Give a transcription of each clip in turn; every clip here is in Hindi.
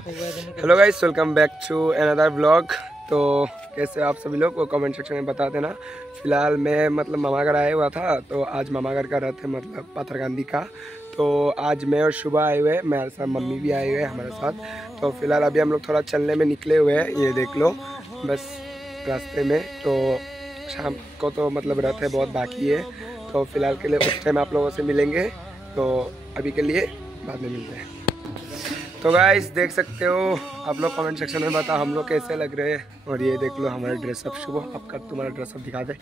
Hello guys, welcome back to another vlog. तो कैसे आप सभी लोग को कमेंट सेक्शन में बता देना। फिलहाल मैं मामा घर आया हुआ था, तो आज मामा घर का रथ है पाथरकांदी का। तो आज मैं और शुभा आए हुए हैं, मेरे साथ मम्मी भी आए हुए हैं हमारे साथ। तो फिलहाल अभी हम लोग थोड़ा चलने में निकले हुए हैं, ये देख लो बस रास्ते में। तो शाम को तो रथ है, बहुत बाकी है। तो फिलहाल के लिए उस टाइम आप लोगों से मिलेंगे, तो अभी के लिए बाद में मिलते हैं। तो गाइस देख सकते हो आप लोग कमेंट सेक्शन में बताओ हम लोग कैसे लग रहे हैं। और ये देख लो हमारा ड्रेसअप। शुभ आपका तुम्हारा ड्रेसअप दिखा दे।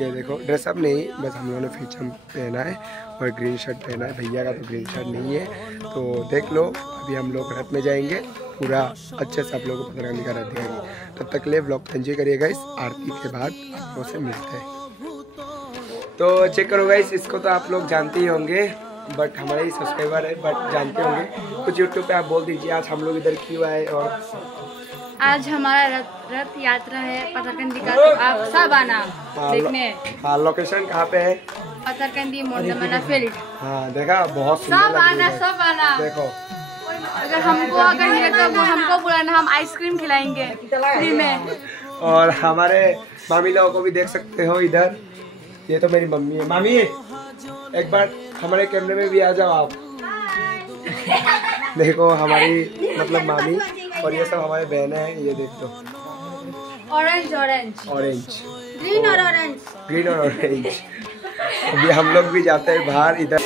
ये देखो ड्रेसअप नहीं, बस हम लोगों ने फीचम पहना है और ग्रीन शर्ट पहना है। भैया का तो ग्रीन शर्ट नहीं है। तो देख लो अभी हम लोग रथ में जाएंगे, पूरा अच्छे से आप लोगों को पाथरकांदी का रथ दिखाएंगे। तब तक ले व्लॉग एंजॉय करिएगा। इस आरती के बाद आप लोगों से मिलते हैं। तो चेक करो गाइस, इसको तो आप लोग जानते ही होंगे, बट हमारे ही सब्सक्राइबर है, बट जानते होंगे। कुछ यूट्यूब पे आप बोल दीजिए आज हम लोग इधर क्यों आए। और आज हमारा रथ यात्रा है पाथरकांदी का, तो आप सब आना देखने। हाँ, लोकेशन कहाँ पे है? पाथरकांदी मोंडमना फील्ड। हाँ देखा, बहुत सुंदर सब आना, सब आना। देखो अगर हमको बुलाना, हम आइसक्रीम खिलाएंगे फ्री में। और हमारे मामी लोगों को भी देख सकते हो इधर। ये तो मेरी मम्मी है। मामी एक बार हमारे कैमरे में भी आ जाओ आप। देखो हमारी मामी, और ये सब हमारे बहन है। ये देख लो, ऑरेंज ऑरेंज ऑरेंज, ग्रीन और ऑरेंज, ग्रीन और ऑरेंज। अभी हम लोग भी जाते हैं बाहर इधर।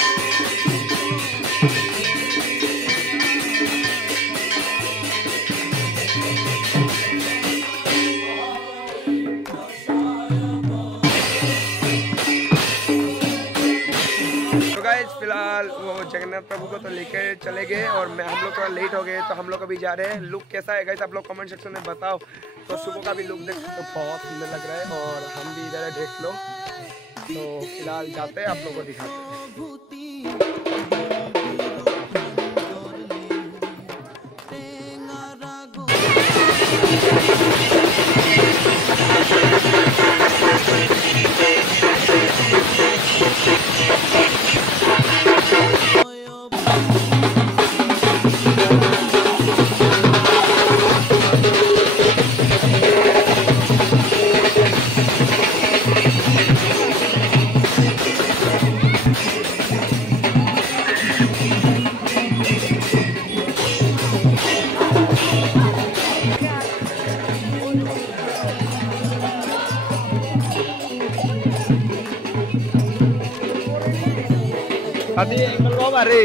फिलहाल वो जगन्नाथ प्रभु को तो लेकर चले गए और हम लोग थोड़ा लेट हो गए, तो हम लोग अभी जा रहे हैं। लुक कैसा है गाइस आप लोग कमेंट सेक्शन में बताओ। तो सुबह का भी लुक देख सकते हो, बहुत सुंदर लग रहा है। और हम भी इधर है, देख लो। तो फिलहाल जाते हैं, आप लोगों को दिखाते हैं। Ati kalau mari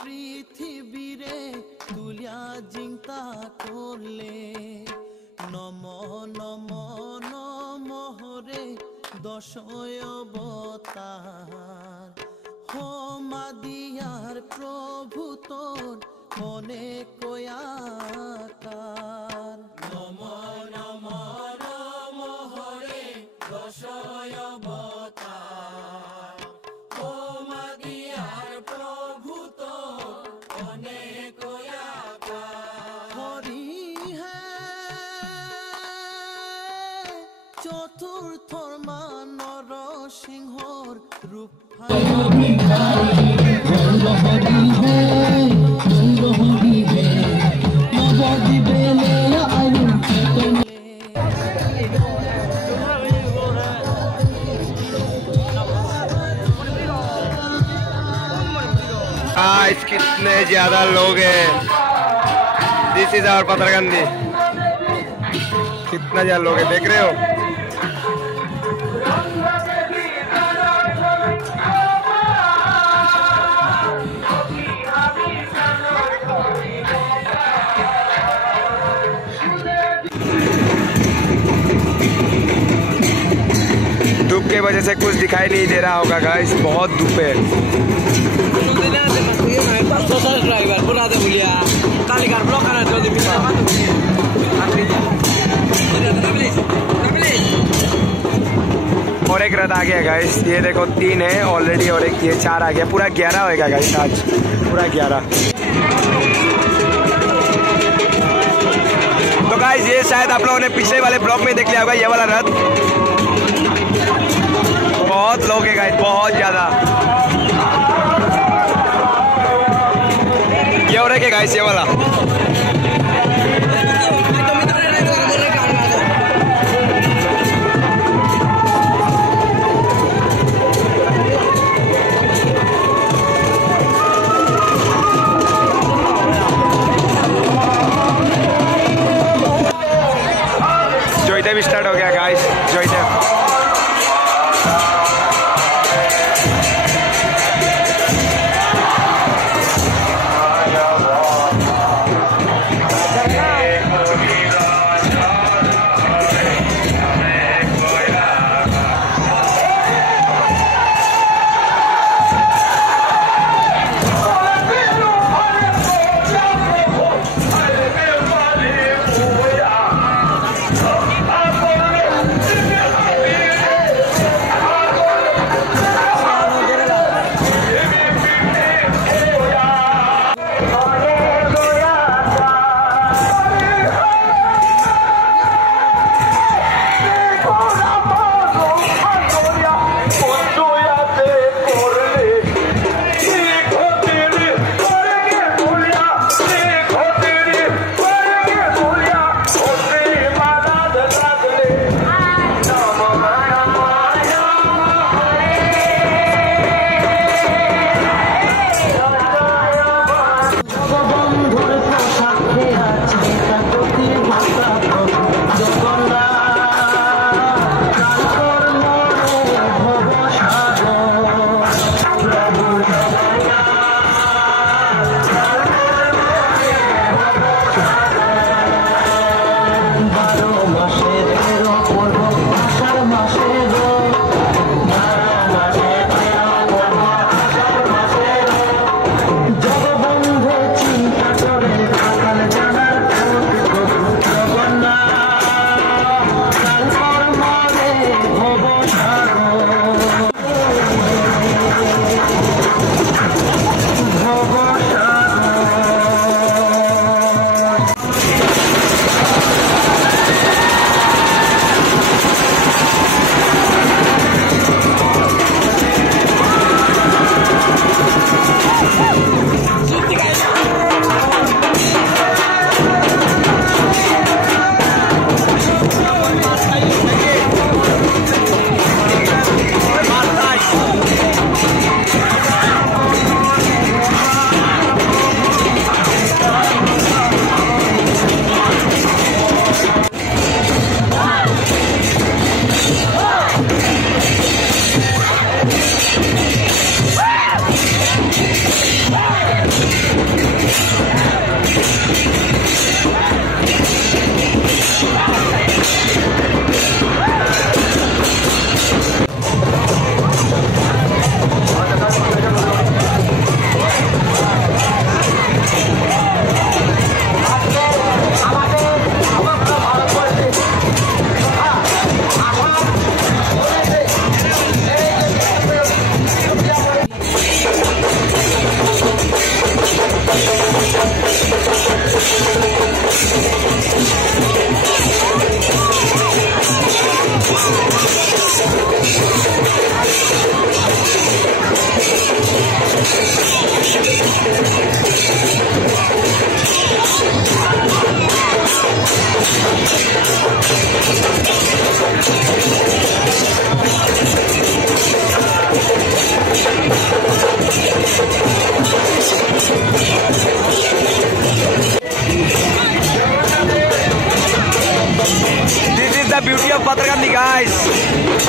পৃথিবীরে তুলিয়া জিংতা করলে নম নম নমঃ দশয় অবতার হোমাদিয়ার প্রভু তোর মনে কয়াকার নম নম নমঃ দশয় অবতার হোমাদিয়ার প্রভু তোর মনে কয়াকার হরি হে চতুর্থর মান নরসিংহর রূপ गाइस कितने ज्यादा लोग हैं। This is our Patharkandi. कितना ज्यादा लोग हैं, देख रहे हो। धूप के वजह से कुछ दिखाई नहीं दे रहा होगा गाइस, बहुत धूप है। और एक रथ आ गया गाइस, ये देखो 3 है ऑलरेडी, और एक ये 4 आ गया। पूरा 11 होएगा गाइस आज, पूरा 11। तो गाइस ये शायद आप लोगों ने पिछले वाले ब्लॉग में देख लिया होगा, ये वाला रथ। बहुत लोग हैं गाइस, बहुत ज्यादा। ये हो रहा है क्या गाइस, ये वाला भी स्टार्ट हो गया guys, Jaidev. beauty of Patarkandi, guys.